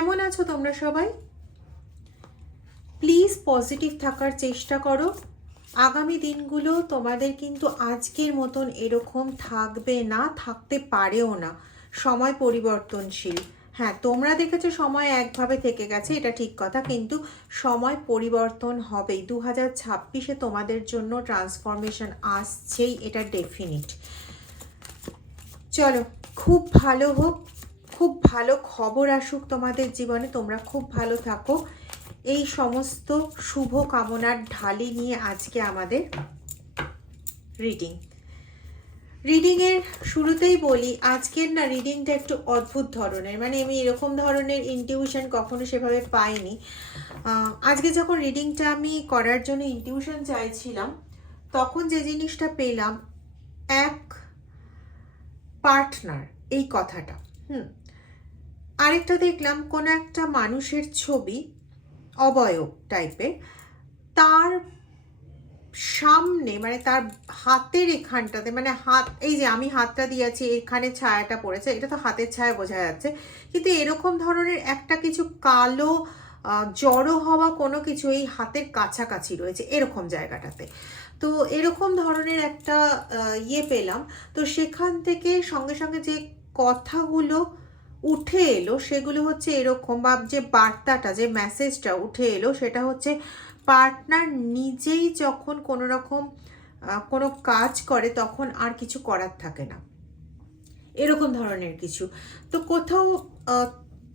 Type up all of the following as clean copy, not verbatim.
কেমন আছো তোমরা সবাই? প্লিজ পজিটিভ থাকার চেষ্টা করো। আগামী দিনগুলো তোমাদের কিন্তু আজকের মতন এরকম থাকবে না, থাকতে পারেও না। সময় পরিবর্তনশীল। হ্যাঁ, তোমরা দেখেছো সময় একভাবে থেকে গেছে, এটা ঠিক কথা, কিন্তু সময় পরিবর্তন হবেই। 2026-এ তোমাদের জন্য ট্রান্সফরমেশন আসছেই, এটা ডেফিনিট। চলো, খুব ভালো হোক, খুব ভালো খবর আসুক তোমাদের জীবনে, তোমরা খুব ভালো থাকো, এই সমস্ত শুভ কামনার ঢালি নিয়ে আজকে আমাদের রিডিংয়ের শুরুতেই বলি, আজকের না রিডিংটা একটু অদ্ভুত ধরনের, মানে আমি এরকম ধরনের ইনটিউশন কখনো সেভাবে পাইনি। আজকে যখন রিডিংটা আমি করার জন্য ইনটিউশন চাইছিলাম, তখন যে জিনিসটা পেলাম, এক পার্টনার, এই কথাটা। আরেকটা দেখলাম কোনো একটা মানুষের ছবি, অবয়ব টাইপের, তার সামনে মানে তার হাতের এখানটাতে, মানে হাত, এই যে আমি হাতটা দিয়েছি, এখানে ছায়াটা পড়েছে, এটা তো হাতের ছায়া বোঝা যাচ্ছে, কিন্তু এরকম ধরনের একটা কিছু কালো জড়ো হওয়া কোনো কিছু এই হাতের কাছাকাছি রয়েছে এরকম জায়গাটাতে। তো এরকম ধরনের একটা ইয়ে পেলাম। তো সেখান থেকে সঙ্গে সঙ্গে যে কথাগুলো উঠে এলো সেগুলো হচ্ছে এরকম, বা যে বার্তাটা, যে মেসেজটা উঠে এলো সেটা হচ্ছে, পার্টনার নিজেই যখন কোনো রকম কোনো কাজ করে তখন আর কিছু করার থাকে না, এরকম ধরনের কিছু। তো কোথাও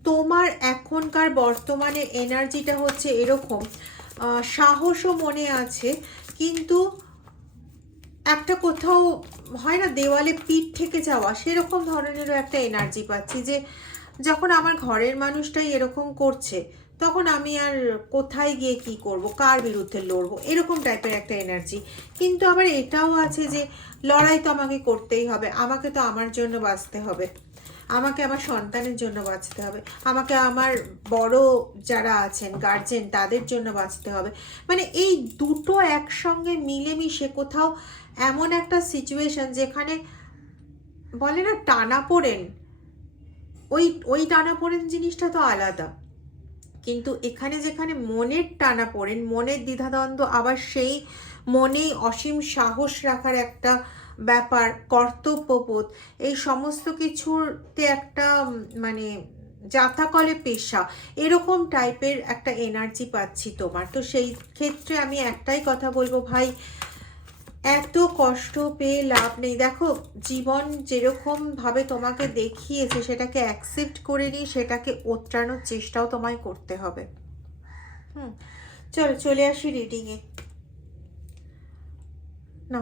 তোমার এখনকার বর্তমানে এনার্জিটা হচ্ছে এরকম, সাহসও মনে আছে, কিন্তু একটা কোথাও হয় না দেওয়ালে পিঠ থেকে যাওয়া, সেরকম ধরনেরও একটা এনার্জি পাচ্ছি, যে যখন আমার ঘরের মানুষটাই এরকম করছে তখন আমি আর কোথায় গিয়ে কি করব, কার বিরুদ্ধে লড়বো, এরকম টাইপের একটা এনার্জি। কিন্তু আবার এটাও আছে যে লড়াই তো আমাকে করতেই হবে, আমাকে তো আমার জন্য বাঁচতে হবে, আমাকে আমার সন্তানের জন্য বাঁচতে হবে, আমাকে আমার বড় যারা আছেন গার্জেন তাদের জন্য বাঁচতে হবে। মানে এই দুটো একসঙ্গে মিলেমিশে কোথাও এমন একটা সিচুয়েশন যেখানে বলে না টানাপোড়েন, ওই টানাপোড়েন জিনিসটা তো আলাদা, কিন্তু এখানে যেখানে মনের টানাপোড়েন, মনের দ্বিধাদ্বন্দ্ব, আবার সেই মনেই অসীম সাহস রাখার একটা ব্যাপার, কর্তব্যবোধ, এই সমস্ত কিছুতে একটা মানে যাতাকলে পেশা, এরকম টাইপের একটা এনার্জি পাচ্ছি তোমার। তো সেই ক্ষেত্রে আমি একটাই কথা বলবো, ভাই এত কষ্ট পেয়ে লাভ নেই। দেখো, জীবন যেরকম ভাবে তোমাকে দেখিয়েছে সেটাকে অ্যাকসেপ্ট করে নিয়ে সেটাকে ওঠানোর চেষ্টাও তোমায় করতে হবে। চলো চলে আসি রিডিংয়ে। না,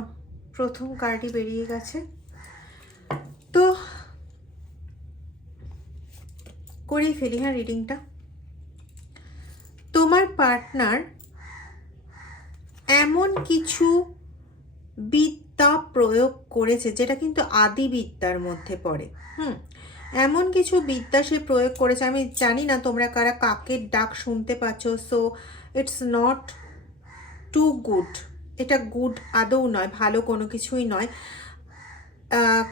প্রথম কার্ডই বেরিয়ে গেছে, তো করেই ফেলি। হ্যাঁ, রিডিংটা তোমার পার্টনার এমন কিছু বিদ্যা প্রয়োগ করেছে যেটা কিন্তু আদি বিদ্যার মধ্যে পড়ে। এমন কিছু বিদ্যা সে প্রয়োগ করেছে, আমি জানি না তোমরা কারা কাকের ডাক শুনতে পাচ্ছ, so it's not too good, এটা গুড আদৌ নয়, ভালো কোনো কিছুই নয়।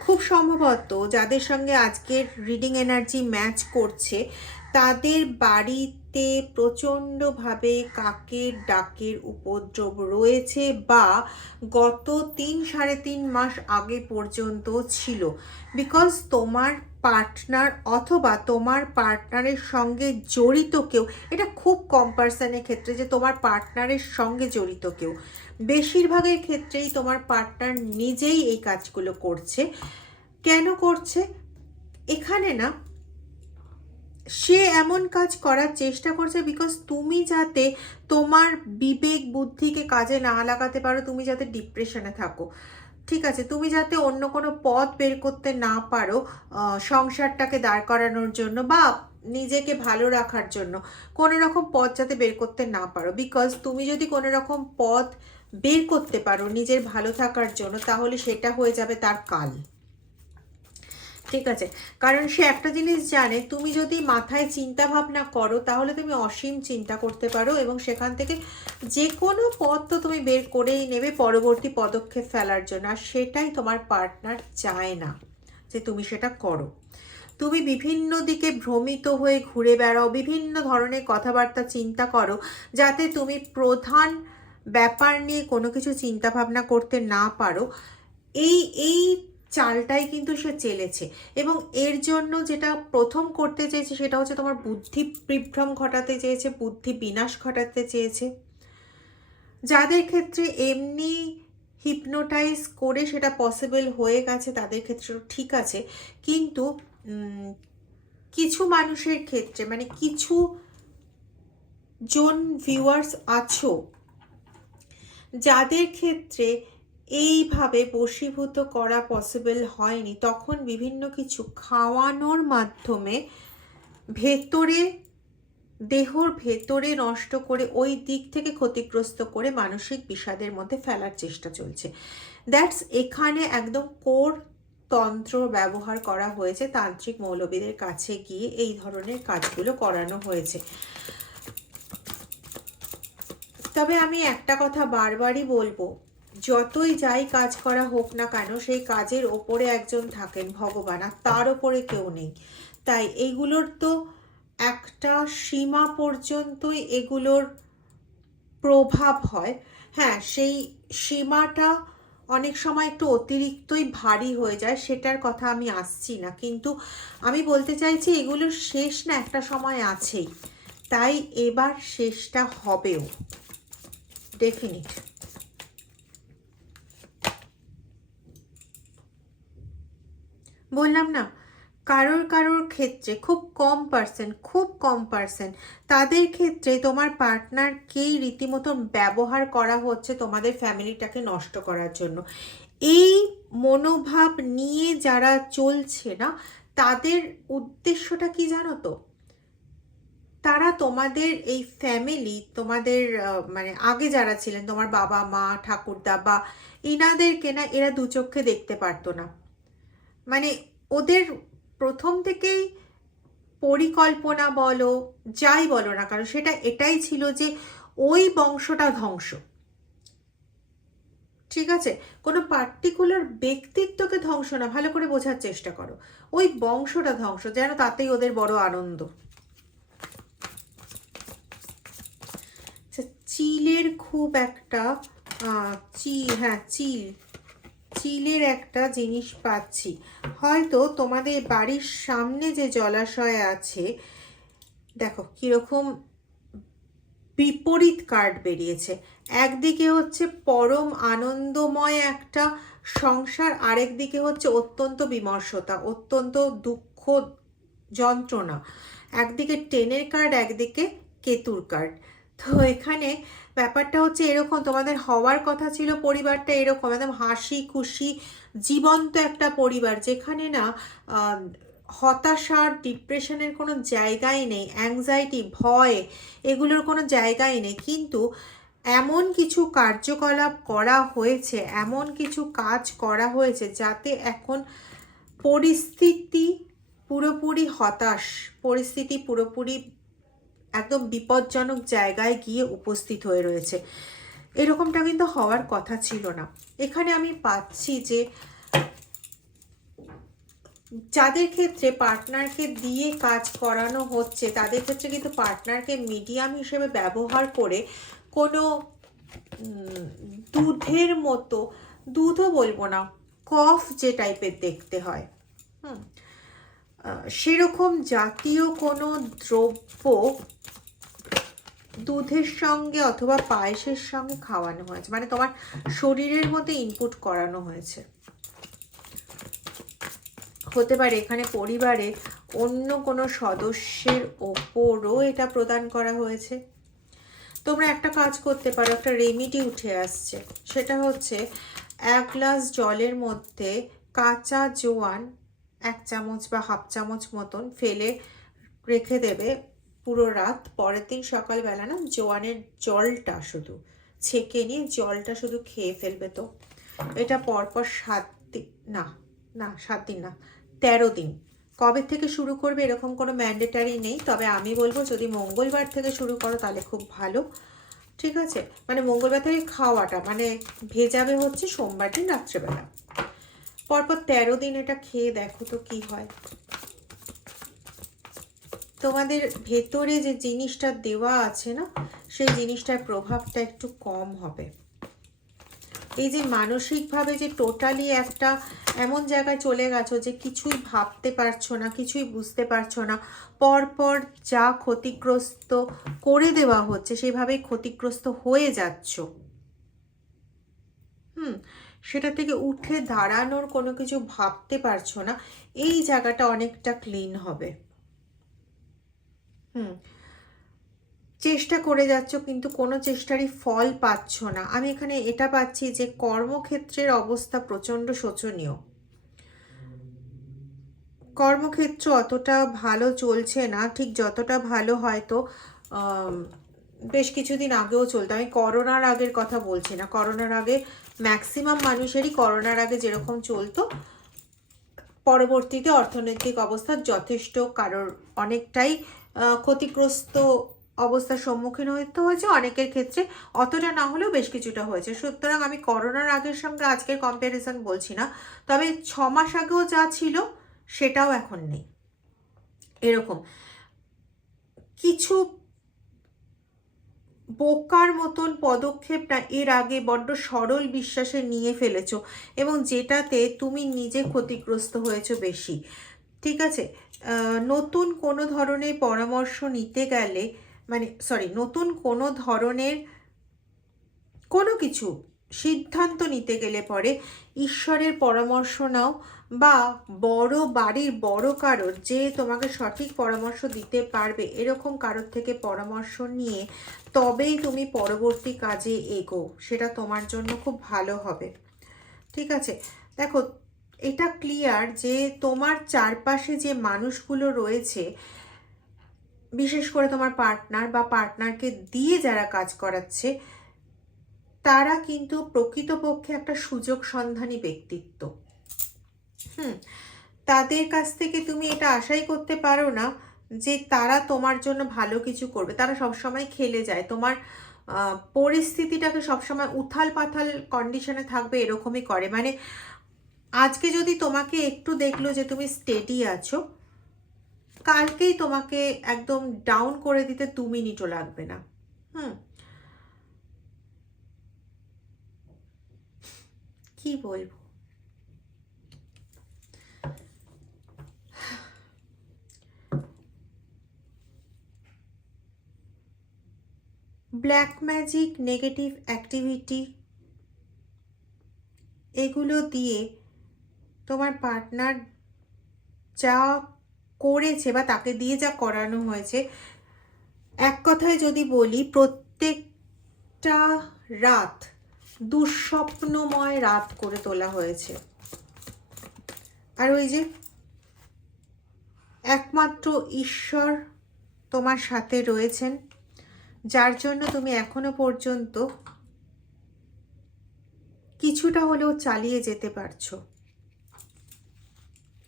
খুব সম্ভবত যাদের সঙ্গে আজকের রিডিং এনার্জি ম্যাচ করছে তাদের বাড়িতে প্রচণ্ডভাবে কাকের ডাকের উপদ্রব রয়েছে, বা গত 3-3.5 মাস আগে পর্যন্ত ছিল। বিকজ তোমার পার্টনার অথবা তোমার পার্টনারের সঙ্গে জড়িত কেউ, এটা খুব কম পার্সনের ক্ষেত্রে যে তোমার পার্টনারের সঙ্গে জড়িত কেউ, বেশিরভাগের ক্ষেত্রেই তোমার পার্টনার নিজেই এই কাজগুলো করছে। কেন করছে? এখানে না সে এমন কাজ করার চেষ্টা করছে বিকজ তুমি যাতে তোমার বিবেক বুদ্ধিকে কাজে না লাগাতে পারো, তুমি যাতে ডিপ্রেশনে থাকো, ঠিক আছে, তুমি যাতে অন্য কোনো পথ বের করতে না পারো সংসারটাকে দাঁড় করানোর জন্য বা নিজেকে ভালো রাখার জন্য, কোনো রকম পথ যাতে বের করতে না পারো। বিকজ তুমি যদি কোনো রকম পথ বের করতে পারো নিজের ভালো থাকার জন্য, তাহলে সেটা হয়ে যাবে তার কাল, ঠিক আছে। কারণ সে একটা জিনিস জানে, তুমি যদি মাথায় চিন্তা ভাবনা করো তাহলে তুমি অসীম চিন্তা করতে পারো, এবং সেখান থেকে যে কোনো পথ তো তুমি বের করেই নেবে পরবর্তী পদক্ষেপ ফেলার জন্য, আর সেটাই তোমার পার্টনার চায় না যে তুমি সেটা করো। তুমি বিভিন্ন দিকে ভ্রমিত হয়ে ঘুরে বেড়াও, বিভিন্ন ধরনের কথাবার্তা চিন্তা করো, যাতে তুমি প্রধান ব্যাপার নিয়ে কোনো কিছু চিন্তা ভাবনা করতে না পারো। এই এই চালটাই কিন্তু সে চেলেছে, এবং এর জন্য যেটা প্রথম করতে চেয়েছে সেটা হচ্ছে তোমার বুদ্ধি বিভ্রম ঘটাতে চেয়েছে, বুদ্ধি বিনাশ ঘটাতে চেয়েছে। যাদের ক্ষেত্রে এমনি হিপনোটাইজ করে সেটা পসিবল হয়ে গেছে তাদের ক্ষেত্রে ঠিক আছে, কিন্তু কিছু মানুষের ক্ষেত্রে, মানে কিছু জন ভিউয়ার্স আছো যাদের ক্ষেত্রে এইভাবে বশীভূত করা পসিবল হয়নি, তখন বিভিন্ন কিছু খাওয়ানোর মাধ্যমে ভেতরে, দেহর ভেতরে নষ্ট করে, ওই দিক থেকে ক্ষতিগ্রস্ত করে মানসিক বিষাদের মধ্যে ফেলার চেষ্টা চলছে। দ্যাটস এখানে একদম কোর তন্ত্র ব্যবহার করা হয়েছে, তান্ত্রিক মৌলবীদের কাছে গিয়ে এই ধরনের কাজগুলো করানো হয়েছে। তবে আমি একটা কথা বারবারই বলবো, যতই যাই কাজ করা হোক না কেন, সেই কাজের ওপরে একজন থাকেন ভগবান, আর তার ওপরে কেউ নেই। তাই এইগুলোর তো একটা সীমা পর্যন্তই এগুলোর প্রভাব হয়। হ্যাঁ, সেই সীমাটা অনেক সময় একটু অতিরিক্তই ভারী হয়ে যায়, সেটার কথা আমি আসছি না, কিন্তু আমি বলতে চাইছি এগুলোর শেষ না একটা সময় আছেই, তাই এবার শেষটা হবেও ডেফিনিট। বললাম না, কারোর ক্ষেত্রে খুব কম পার্সেন্ট তাদের ক্ষেত্রে তোমার পার্টনারকেই রীতিমতো ব্যবহার করা হচ্ছে তোমাদের ফ্যামিলিটাকে নষ্ট করার জন্য। এই মনোভাব নিয়ে যারা চলছে না, তাদের উদ্দেশ্যটা কি জানো তো? তারা তোমাদের এই ফ্যামিলি, তোমাদের মানে আগে যারা ছিলেন তোমার বাবা মা ঠাকুরদা বা ইনাদেরকে না এরা দু চোখে দেখতে পারতো না। মানে ওদের প্রথম থেকেই পরিকল্পনা বলো, যাই বলো না কারণ, সেটা এটাই ছিল যে ওই বংশটা ধ্বংস। ঠিক আছে, কোনো পার্টিকুলার ব্যক্তিত্বকে ধ্বংস না, ভালো করে বোঝার চেষ্টা করো, ওই বংশটা ধ্বংস, যেন তাতেই ওদের বড় আনন্দ। চিলের খুব একটা চিলের একটা জিনিস পাচ্ছি। হয়তো তোমাদের বাড়ির সামনে যে জলাশয় আছে, দেখো কিরকম বিপরীত কার্ড বেরিয়েছে। একদিকে হচ্ছে পরম আনন্দময় একটা সংসার, আরেকদিকে হচ্ছে অত্যন্ত বিমর্ষতা, অত্যন্ত দুঃখ যন্ত্রণা। একদিকে টেনের কার্ড, একদিকে কেতুর কার্ড। তো এখানে ব্যাপারটা হচ্ছে এরকম, তোমাদের হওয়ার কথা ছিল পরিবারটা এরকম একদম হাসি খুশি জীবন্ত একটা পরিবার, যেখানে না হতাশার ডিপ্রেশনের কোনো জায়গাই নেই, অ্যাংজাইটি ভয় এগুলোর কোনো জায়গাই নেই। কিন্তু এমন কিছু কার্যকলাপ করা হয়েছে, এমন কিছু কাজ করা হয়েছে যাতে এখন পরিস্থিতি পুরোপুরি হতাশ, পরিস্থিতি পুরোপুরি একদম বিপজ্জনক জায়গায় গিয়ে উপস্থিত হয়ে রয়েছে। এরকমটা কিন্তু হওয়ার কথা ছিল না। এখানে আমি পাচ্ছি যে যাদের ক্ষেত্রে পার্টনারকে দিয়ে কাজ করানো হচ্ছে, তাদের ক্ষেত্রে কিন্তু পার্টনারকে মিডিয়াম হিসেবে ব্যবহার করে কোনো দুধের মতো, দুধও বলবো না, কফ যে টাইপের দেখতে হয়, সেরকম জাতীয় কোনো দ্রব্য দুধের সঙ্গে অথবা পায়েসের সঙ্গে খাওয়ানো হয়েছে, মানে তোমার শরীরের মধ্যে ইনপুট করানো হয়েছে। হতে পারে এখানে পরিবারে অন্য কোনো সদস্যের ওপরও এটা প্রদান করা হয়েছে। তোমরা একটা কাজ করতে পারো, একটা রেমিডি উঠে আসছে, সেটা হচ্ছে 1 গ্লাস জলের মধ্যে কাঁচা জোয়ান 1 চামচ বা হাফ চামচ মতন ফেলে রেখে দেবে পুরো রাত। পরের দিন সকালবেলা না জোয়ানের জলটা শুধু ছেঁকে নিয়ে জলটা শুধু খেয়ে ফেলবে। তো এটা পরপর 7 দিন, না 7 দিন না, 13 দিন। কবে থেকে শুরু করবে এরকম কোনো ম্যান্ডেটারি নেই, তবে আমি বলবো যদি মঙ্গলবার থেকে শুরু করো তাহলে খুব ভালো। ঠিক আছে, মানে মঙ্গলবার থেকে খাওয়াটা মানে ভেজাবে হচ্ছে সোমবার দিন রাত্রেবেলা। পরপর 13 দিন এটা খেয়ে দেখো তো কি হয়। তোমাদের ভেতরে যে জিনিসটা দেওয়া আছে না, সেই জিনিসটার প্রভাবটা একটু কম হবে। এই যে মানসিকভাবে যে টোটালি একটা এমন জায়গায় চলে গেছো যে কিছুই ভাবতে পারছো না, কিছুই বুঝতে পারছো না, পরপর যা ক্ষতিগ্রস্ত করে দেওয়া হচ্ছে সেভাবেই ক্ষতিগ্রস্ত হয়ে যাচ্ছ। সেটা থেকে উঠে দাঁড়ানোর কোনো কিছু ভাবতে পারছো না, এই জায়গাটা অনেকটা ক্লিন হবে। চেষ্টা করে যাচ্ছ কিন্তু কোনো চেষ্টারই ফল পাচ্ছ না। আমি এখানে এটা পাচ্ছি যে কর্মক্ষেত্রের অবস্থা প্রচণ্ড শোচনীয়। কর্মক্ষেত্র অতটা ভালো চলছে না, ঠিক যতটা ভালো হয়তো বেশ কিছুদিন আগেও চলতো। আমি করোনার আগের কথা বলছি না, করোনার আগে ম্যাক্সিমাম মানুষেরই করোনার আগে যেরকম চলতো, পরবর্তীতে অর্থনৈতিক অবস্থা যথেষ্ট কারোর অনেকটাই ক্ষতিগ্রস্ত অবস্থার সম্মুখীন হতে হয়েছে, অনেকের ক্ষেত্রে অতটা না হলেও বেশ কিছুটা হয়েছে। সুতরাং আমি করোনার আগের সঙ্গে আজকের কম্প্যারিজন বলছি না, তবে 6 মাস আগেও যা ছিল সেটাও এখন নেই। এরকম কিছু বোকার মতন পদক্ষেপ না এর আগে বড্ড সরল বিশ্বাসে নিয়ে ফেলেছো, এবং যেটাতে তুমি নিজে ক্ষতিগ্রস্ত হয়েছো বেশি। ঠিক আছে, নতুন কোনো ধরনের পরামর্শ নিতে গেলে, মানে নতুন কোনো ধরনের কোনো কিছু সিদ্ধান্ত নিতে গেলে পরে ঈশ্বরের পরামর্শ নাও, বা বড় বাড়ির বড় কারোর, যে তোমাকে সঠিক পরামর্শ দিতে পারবে এরকম কারোর থেকে পরামর্শ নিয়ে তবেই তুমি পরবর্তী কাজে এগো, সেটা তোমার জন্য খুব ভালো হবে। ঠিক আছে, দেখো এটা ক্লিয়ার যে তোমার চারপাশে যে মানুষগুলো রয়েছে, বিশেষ করে তোমার পার্টনার বা পার্টনারকে দিয়ে যারা কাজ করাচ্ছে, তারা কিন্তু প্রকৃতপক্ষে একটা সুযোগ সন্ধানী ব্যক্তিত্ব। তাদের কাছ থেকে তুমি এটা আশাই করতে পারো না যে তারা তোমার জন্য ভালো কিছু করবে। তারা সবসময় খেলে যায়, তোমার পরিস্থিতিটাকে সবসময় উথাল পাথাল কন্ডিশনে থাকবে এরকমই করে। মানে আজকে যদি তোমাকে একটু দেখলো যে তুমি স্টেডি আছো, কালকেই তোমাকে একদম ডাউন করে দিতে 2 মিনিটও লাগবে না। কি বলবো, ব্ল্যাক ম্যাজিক, নেগেটিভ অ্যাক্টিভিটি, এগুলো দিয়ে তোমার পার্টনার যা করেছে বা তাকে দিয়ে যা করানো হয়েছে, এক কথায় যদি বলি প্রত্যেকটা রাত দুঃস্বপ্নময় রাত করে তোলা হয়েছে। আর ওই যে একমাত্র ঈশ্বর তোমার সাথে রয়েছেন, যার জন্য তুমি এখনো পর্যন্ত কিছুটা হলেও চালিয়ে যেতে পারছো।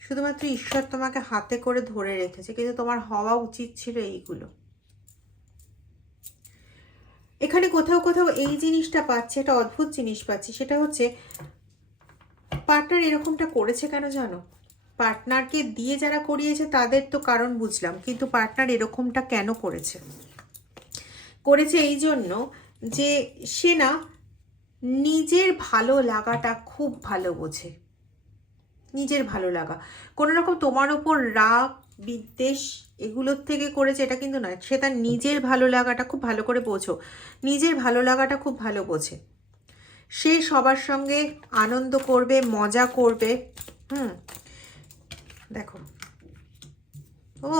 শুধুমাত্র ঈশ্বর তোমাকে হাতে করে ধরে রেখেছে, কিন্তু তোমার হওয়া উচিত ছিল এইগুলো। এখানে কোথাও কোথাও এই জিনিসটা পাচ্ছে, একটা অদ্ভুত জিনিস পাচ্ছি, সেটা হচ্ছে পার্টনার এরকমটা করেছে কেন জানো? পার্টনারকে দিয়ে যারা করিয়েছে তাদের তো কারণ বুঝলাম, কিন্তু পার্টনার এরকমটা কেন করেছে? করেছে এই জন্য যে সে না নিজের ভালো লাগাটা খুব ভালো বোঝে। নিজের ভালো লাগা, কোনো রকম তোমার ওপর রাগ বিদ্বেষ এগুলোর থেকে করেছে এটা কিন্তু নয়। সে তার নিজের ভালো লাগাটা খুব ভালো করে বোঝো, নিজের ভালো লাগাটা খুব ভালো বোঝে। সে সবার সঙ্গে আনন্দ করবে, মজা করবে। দেখো, ও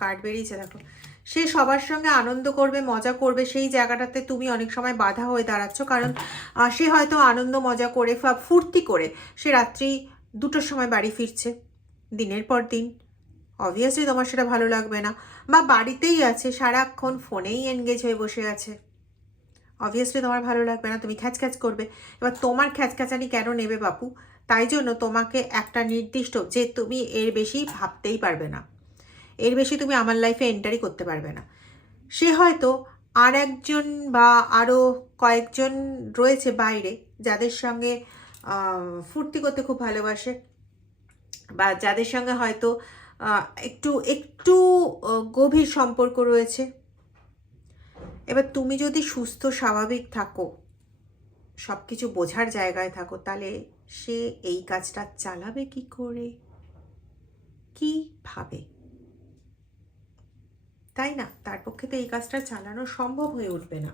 কার্ড বেরিয়েছে, দেখো সে সবার সঙ্গে আনন্দ করবে, মজা করবে। সেই জায়গাটাতে তুমি অনেক সময় বাধা হয়ে দাঁড়াচ্ছ, কারণ সে হয়তো আনন্দ মজা করে ফুর্তি করে সে রাত্রি 2টোর সময় বাড়ি ফিরছে দিনের পর দিন। অবভিয়াসলি তোমার সেটা ভালো লাগবে না। বা বাড়িতেই আছে, সারাক্ষণ ফোনেই এনগেজ হয়ে বসে আছে, অবভিয়াসলি তোমার ভালো লাগবে না, তুমি খ্যাচখ্যাচ করবে। এবার তোমার খ্যাচখ্যাচানি কেন নেবে বাপু? তাই জন্য তোমাকে একটা নির্দিষ্ট, যে তুমি এর বেশি ভাবতেই পারবে না, এর বেশি তুমি আমার লাইফে এন্টারই করতে পারবে না। সে হয়তো আর একজন বা আরও কয়েকজন রয়েছে বাইরে যাদের সঙ্গে ফুর্তি করতে খুব ভালোবাসে, বা যাদের সঙ্গে হয়তো একটু একটু গভীর সম্পর্ক রয়েছে। এবার তুমি যদি সুস্থ স্বাভাবিক থাকো, সব কিছু বোঝার জায়গায় থাকো, তাহলে সে এই কাজটা চালাবে কি করে, কিভাবে? তাই না? তার পক্ষে তো এই কাজটা চালানো সম্ভব হয়ে উঠবে না।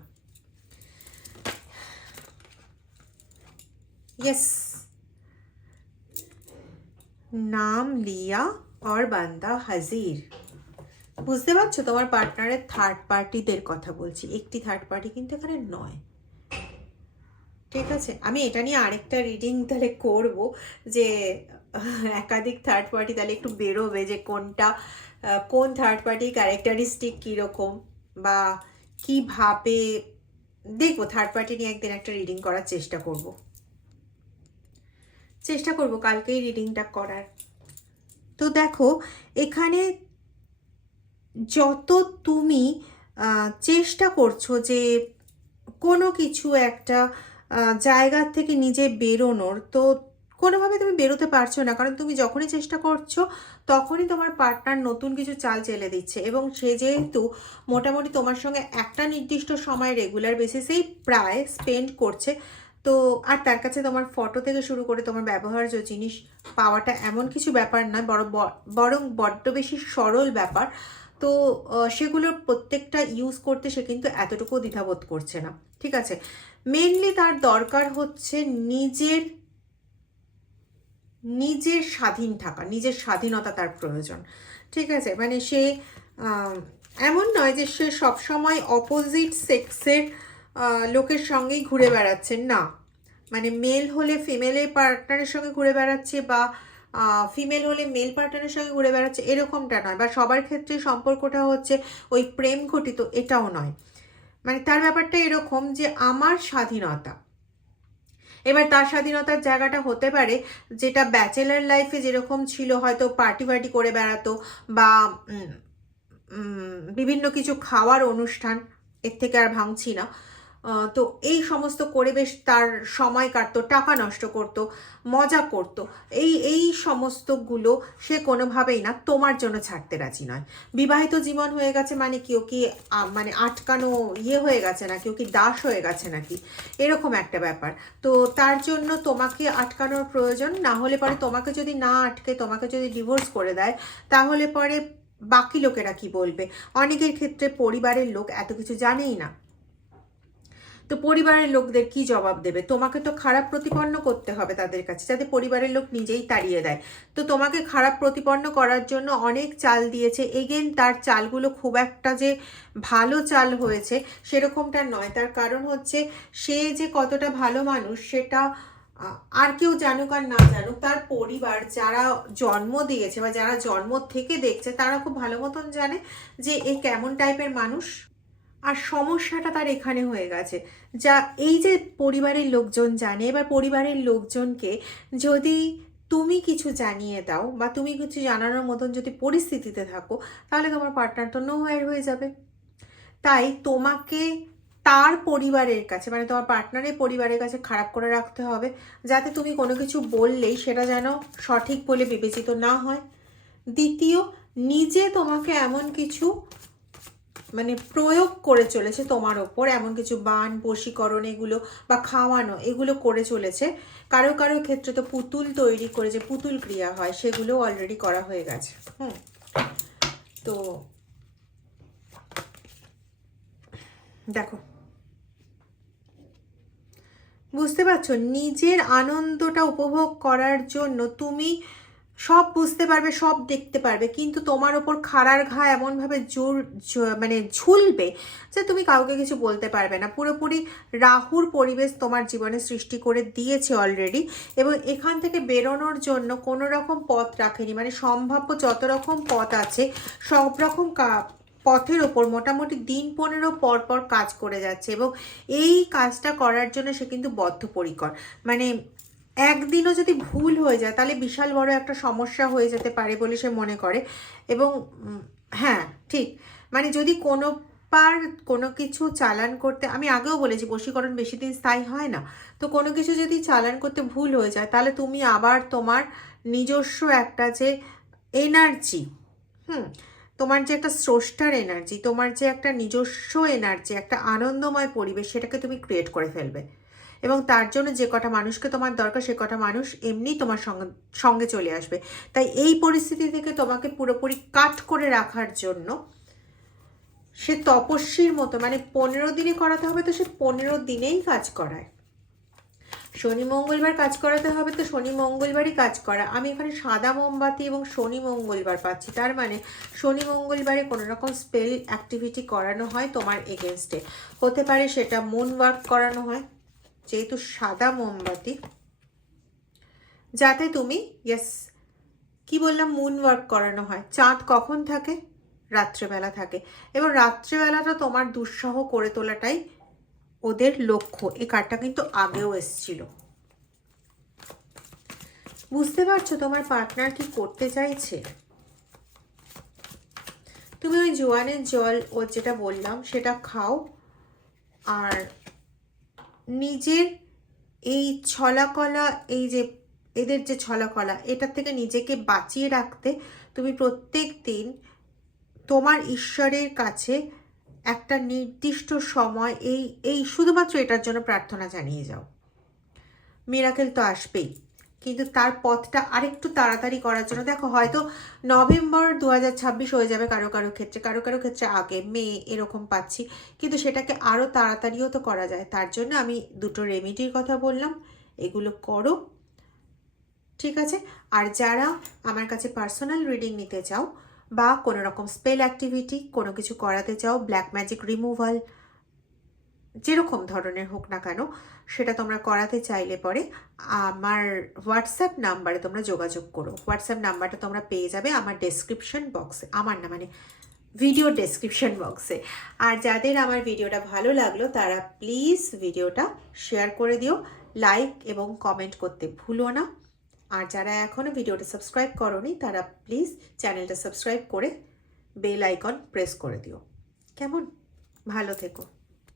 यस, নাম লিয়া और বান্দা হাজির। বুঝতে পারছো? তোমার পার্টনারের থার্ড পার্টিদের কথা বলছি, একটি থার্ড পার্টি কিন্তু এখানে নয়। ঠিক আছে, আমি এটা নিয়ে আরেকটা রিডিং তাহলে করব, যে একাধিক থার্ড পার্টি, তাহলে একটু বেরোবে যে কোনটা কোন থার্ড পার্টি ক্যারেক্টারিস্টিক কীরকম, বা কিভাবে দেখবো। থার্ড পার্টি নিয়ে একদিন একটা রিডিং করার চেষ্টা করব কালকেই রিডিংটা করার। তো দেখো, এখানে যত তুমি চেষ্টা করছো যে কোনো কিছু একটা জায়গার থেকে নিজে বেরোনোর, তো কোনোভাবে তুমি বেরোতে পারছো না, কারণ তুমি যখনই চেষ্টা করছো তখনই তোমার পার্টনার নতুন কিছু চাল চেলে দিচ্ছে, এবং সে যেহেতু মোটামুটি তোমার সঙ্গে একটা নির্দিষ্ট সময় রেগুলার বেসিসেই প্রায় স্পেন্ড করছে, তো আর তার কাছে তোমার ফটো থেকে শুরু করে তোমার ব্যবহার্য জিনিস পাওয়াটা এমন কিছু ব্যাপার নয়, বরং বড্ড বেশি সরল ব্যাপার। তো সেগুলোর প্রত্যেকটা ইউজ করতে সে কিন্তু এতটুকু দ্বিধাবোধ করছে না। ঠিক আছে, মেনলি তার দরকার হচ্ছে নিজের স্বাধীন থাকা, নিজের স্বাধীনতা তার প্রয়োজন। ঠিক আছে, মানে সে এমন নয় যে সে সবসময় অপোজিট সেক্সের লোকের সঙ্গেই ঘুরে বেড়াচ্ছে, না। মানে মেল হলে ফিমেলের পার্টনারের সঙ্গে ঘুরে বেড়াচ্ছে, বা ফিমেল হলে মেল পার্টনারের সঙ্গে ঘুরে বেড়াচ্ছে, এরকমটা নয়, বা সবার ক্ষেত্রে সম্পর্কটা হচ্ছে ওই প্রেম ঘটিত, এটাও নয়। মানে তার ব্যাপারটা এরকম যে আমার স্বাধীনতা। এবার তার স্বাধীনতার জায়গাটা হতে পারে যেটা ব্যাচেলার লাইফে যেরকম ছিল, হয়তো পার্টি করে বেড়াতো, বা বিভিন্ন কিছু খাওয়ার অনুষ্ঠান, এর থেকে আর ভাঙছি না, তো এই সমস্ত করে বেশ তার সময় কাটতো, টাকা নষ্ট করতো, মজা করতো, এই সমস্তগুলো সে কোনোভাবেই না তোমার জন্য ছাড়তে রাজি নয়। বিবাহিত জীবন হয়ে গেছে মানে কেউ কি মানে আটকানো হয়ে গেছে না, কেউ কি দাস হয়ে গেছে নাকি, এরকম একটা ব্যাপার। তো তার জন্য তোমাকে আটকানোর প্রয়োজন না হলে পরে, তোমাকে যদি না আটকে তোমাকে যদি ডিভোর্স করে দেয়, তাহলে পরে বাকি লোকেরা কি বলবে? অনেকের ক্ষেত্রে পরিবারের লোক এত কিছু জানেই না, তো পরিবারের লোকদের কি জবাব দেবে? তোমাকে তো খারাপ প্রতিপন্ন করতে হবে তাদের কাছে, যাতে পরিবারের লোক নিজেই তাড়িয়ে দেয়। তো তোমাকে খারাপ প্রতিপন্ন করার জন্য অনেক চাল দিয়েছে, এগেন তার চালগুলো খুব একটা যে ভালো চাল হয়েছে সেরকমটা নয়। তার কারণ হচ্ছে সে যে কতটা ভালো মানুষ সেটা আর কেউ জানুক আর না জানুক, তার পরিবার যারা জন্ম দিয়েছে বা যারা জন্ম থেকে দেখছে তারা খুব ভালো মতন জানে যে এ কেমন টাইপের মানুষ। আর সমস্যাটা তার এখানে হয়ে গেছে, যা এই যে পরিবারের লোকজন জানে, এবার পরিবারের লোকজনকে যদি তুমি কিছু জানিয়ে দাও বা তুমি কিছু জানানোর মতন যদি পরিস্থিতিতে থাকো, তাহলে তোমার পার্টনার তো নো হায়ার হয়ে যাবে। তাই তোমাকে তার পরিবারের কাছে, মানে তোমার পার্টনারের পরিবারের কাছে খারাপ করে রাখতে হবে, যাতে তুমি কোনো কিছু বললেই সেটা যেন সঠিক বলে বিবেচিত না হয়। দ্বিতীয়, নিজে তোমাকে এমন কিছু মানে প্রয়োগ করে চলেছে তোমার ওপর, এমন কিছু বান বশীকরণ এগুলো বা খাওয়ানো এগুলো করে চলেছে। কারো কারো ক্ষেত্রে তো পুতুল তৈরি করে যে পুতুল ক্রিয়া হয় সেগুলো অলরেডি করা হয়ে গেছে। তো দেখো, বুঝতে পারছো, নিজের আনন্দটা উপভোগ করার জন্য তুমি সব বুঝতে পারবে, সব দেখতে পারবে, কিন্তু তোমার ওপর খাড়ার ঘা এমনভাবে মানে ঝুলবে যে তুমি কাউকে কিছু বলতে পারবে না। পুরোপুরি রাহুর পরিবেশ তোমার জীবনে সৃষ্টি করে দিয়েছে অলরেডি, এবং এখান থেকে বেরোনোর জন্য কোনো রকম পথ রাখেনি। মানে সম্ভাব্য যত রকম পথ আছে সব রকম পথের ওপর মোটামুটি দিন 15 পর পর কাজ করে যাচ্ছে, এবং এই কাজটা করার জন্য সে কিন্তু বদ্ধপরিকর। মানে একদিনও যদি ভুল হয়ে যায় তাহলে বিশাল বড় একটা সমস্যা হয়ে যেতে পারে বলে সে মনে করে। এবং হ্যাঁ ঠিক, মানে যদি কোনো কিছু চালান করতে, আমি আগেও বলেছি বশীকরণ বেশি দিন স্থায়ী হয় না, তো কোনো কিছু যদি চালান করতে ভুল হয়ে যায় তাহলে তুমি আবার তোমার নিজস্ব একটা যে এনার্জি তোমার যে একটা স্রষ্টার এনার্জি, তোমার যে একটা নিজস্ব এনার্জি, একটা আনন্দময় পরিবেশ, সেটাকে তুমি ক্রিয়েট করে ফেলবে। এবং তার জন্য যে কটা মানুষকে তোমার দরকার, সে কটা মানুষ এমনি তোমার সঙ্গে চলে আসবে। তাই এই পরিস্থিতি থেকে তোমাকে পুরোপুরি কাট করে রাখার জন্য সে তপস্বীর মতো, মানে 15 দিনে করাতে হবে তো সে 15 দিনেই কাজ করায়। শনি মঙ্গলবার কাজ করাতে হবে তো শনি মঙ্গলবারই কাজ করা। আমি এখানে সাদা মোমবাতি এবং শনি মঙ্গলবার পাচ্ছি, তার মানে শনি মঙ্গলবারে কোনো রকম স্পেল অ্যাক্টিভিটি করানো হয় তোমার এগেনস্টে। হতে পারে সেটা মুন ওয়ার্ক করানো হয়, যেহেতু সাদা মোমবাতি, যাতে তুমি কি বললাম, মুন ওয়ার্ক করানো হয়। চাঁদ কখন থাকে? রাত্রেবেলা থাকে, এবং রাত্রেবেলাটা তোমার দুঃসহ করে তোলাটাই ওদের লক্ষ্য। এই কার্ডটা কিন্তু আগেও এসেছিল। বুঝতে পারছো তোমার পার্টনার কি করতে চাইছে? তুমি ওই জোয়ানের জল, ও যেটা বললাম সেটা খাও, আর নিজের এই ছলাকলা, এই যে এদের যে ছলাকলা, এটার থেকে নিজেকে বাঁচিয়ে রাখতে তুমি প্রত্যেক দিন তোমার ঈশ্বরের কাছে একটা নির্দিষ্ট সময় এই শুধুমাত্র এটার জন্য প্রার্থনা জানিয়ে যাও। মিরাকেল তো আসবেই, কিন্তু তার পথটা আরেকটু তাড়াতাড়ি করার জন্য, দেখো হয়তো নভেম্বর 2026 হয়ে যাবে কারো কারো ক্ষেত্রে, কারো কারো ক্ষেত্রে আগে মে এরকম পাচ্ছি, কিন্তু সেটাকে আরও তাড়াতাড়িও তো করা যায়। তার জন্য আমি দুটো রেমেডির কথা বললাম, এগুলো করো, ঠিক আছে? আর যারা আমার কাছে পার্সোনাল রিডিং নিতে চাও বা কোনো রকম স্পেল অ্যাক্টিভিটি কোনো কিছু করাতে চাও, ব্ল্যাক ম্যাজিক রিমুভাল, যেরকম ধরনের হোক না কেন, সেটা তোমরা করাতে চাইলে পরে আমার হোয়াটসঅ্যাপ নাম্বারে তোমরা যোগাযোগ করো। হোয়াটসঅ্যাপ নাম্বারটা তোমরা পেয়ে যাবে আমার ডেসক্রিপশন বক্সে, আমার না মানে ভিডিও ডেসক্রিপশন বক্সে। আর যাদের আমার ভিডিওটা ভালো লাগলো তারা প্লিজ ভিডিওটা শেয়ার করে দিও, লাইক এবং কমেন্ট করতে ভুলো না। আর যারা এখনও ভিডিওটা সাবস্ক্রাইব করোনি তারা প্লিজ চ্যানেলটা সাবস্ক্রাইব করে বেল আইকন প্রেস করে দিও। কেমন? ভালো থেকো।